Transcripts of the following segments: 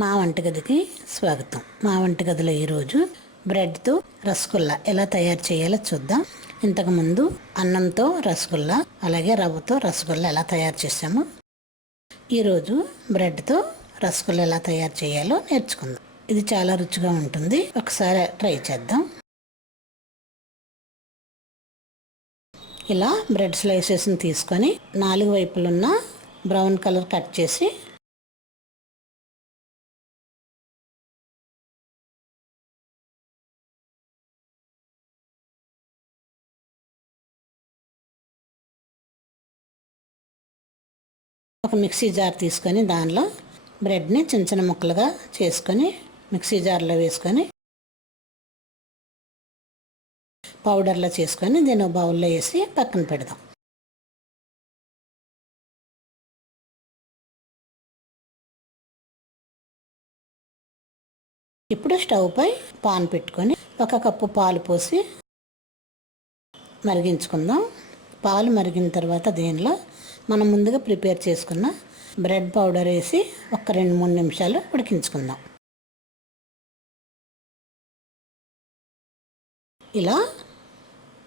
మా వంటగదికి స్వాగతం. మా వంటగదిలో ఈరోజు బ్రెడ్తో రసగుల్లా ఎలా తయారు చేయాలో చూద్దాం. ఇంతకుముందు అన్నంతో రసగుల్లా అలాగే రవ్వతో రసగుల్లా ఎలా తయారు చేసాము. ఈరోజు బ్రెడ్తో రసగుల్లా ఎలా తయారు చేయాలో నేర్చుకుందాం. ఇది చాలా రుచిగా ఉంటుంది, ఒకసారి ట్రై చేద్దాం. ఇలా బ్రెడ్ స్లైసెస్ని తీసుకొని 4 వైపులున్న బ్రౌన్ కలర్ కట్ చేసి ఒక మిక్సీ జార్ తీసుకొని దానిలో బ్రెడ్ని చిన్న చిన్న ముక్కలుగా చేసుకొని మిక్సీ జార్లో వేసుకొని పౌడర్లో చేసుకొని దీన్ని బౌల్లో వేసి పక్కన పెడదాం. ఇప్పుడు స్టవ్ పై పాన్ పెట్టుకొని 1 కప్పు పాలు పోసి మరిగించుకుందాం. పాలు మరిగిన తర్వాత దీనిలో మనం ముందుగా ప్రిపేర్ చేసుకున్న బ్రెడ్ పౌడర్ వేసి ఒక 2-3 నిమిషాలు ఉడికించుకుందాం. ఇలా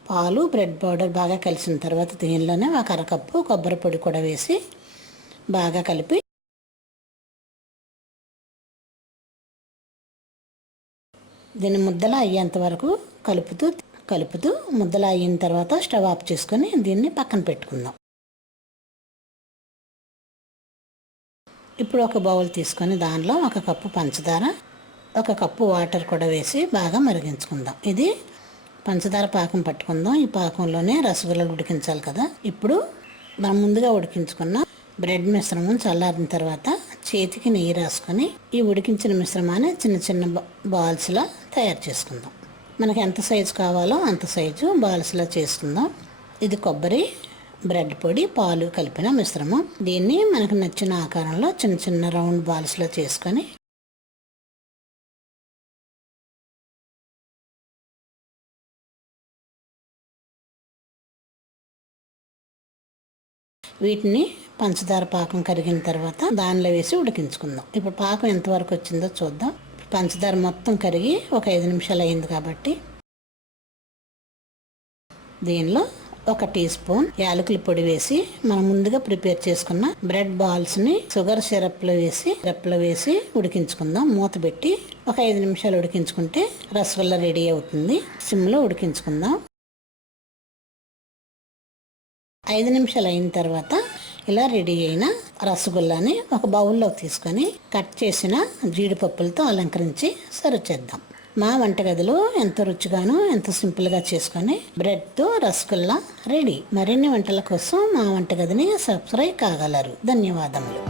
పాలు బ్రెడ్ పౌడర్ బాగా కలిసిన తర్వాత దీనిలోనే 1 కప్పు కొబ్బరి పొడి కూడా వేసి బాగా కలిపి దీన్ని ముద్దలా అయ్యేంత వరకు కలుపుతూ ముద్దలా అయిన తర్వాత స్టవ్ ఆఫ్ చేసుకొని దీన్ని పక్కన పెట్టుకుందాం. ఇప్పుడు ఒక బౌల్ తీసుకొని దానిలో 1 కప్పు పంచదార 1 కప్పు వాటర్ కూడా వేసి బాగా మరిగించుకుందాం. ఇది పంచదార పాకం పట్టుకుందాం. ఈ పాకంలోనే రసగుల్లాలు ఉడికించాలి కదా. ఇప్పుడు మనం ముందుగా ఉడికించుకున్న బ్రెడ్ మిశ్రమం చల్లారిన తర్వాత చేతికి నెయ్యి రాసుకొని ఈ ఉడికించిన మిశ్రమాన్ని చిన్న చిన్న బాల్స్లా తయారు చేసుకుందాం. మనకి ఎంత సైజు కావాలో అంత సైజు బాల్స్లా చేసుకుందాం. ఇది కొబ్బరి, బ్రెడ్ పొడి, పాలు కలిపిన మిశ్రమం. దీన్ని మనకు నచ్చిన ఆకారంలో చిన్న చిన్న రౌండ్ బాల్స్లో చేసుకొని వీటిని పంచదార పాకం కరిగిన తర్వాత దానిలో వేసి ఉడికించుకుందాం. ఇప్పుడు పాకం ఎంతవరకు వచ్చిందో చూద్దాం. పంచదార మొత్తం కరిగి ఒక 5 నిమిషాలు అయింది కాబట్టి దీనిలో 1 టీ స్పూన్ యాలకుల పొడి వేసి మనం ముందుగా ప్రిపేర్ చేసుకున్న బ్రెడ్ బాల్స్ని షుగర్ సిరప్లో వేసి ఉడికించుకుందాం. మూత పెట్టి ఒక 5 నిమిషాలు ఉడికించుకుంటే రసగుల్లా రెడీ అవుతుంది. సిమ్లో ఉడికించుకుందాం. 5 నిమిషాలు అయిన తర్వాత ఇలా రెడీ అయిన రసగుల్లాని ఒక బౌల్లో తీసుకొని కట్ చేసిన జీడిపప్పులతో అలంకరించి సర్వ్ చేద్దాం. మా వంటగదిలో ఎంతో రుచిగాను ఎంతో సింపుల్గా చేసుకొని బ్రెడ్తో రసగుల్లా రెడీ. మరిన్ని వంటల కోసం మా వంటగదిని సబ్స్క్రైబ్ కాగలరు. ధన్యవాదములు.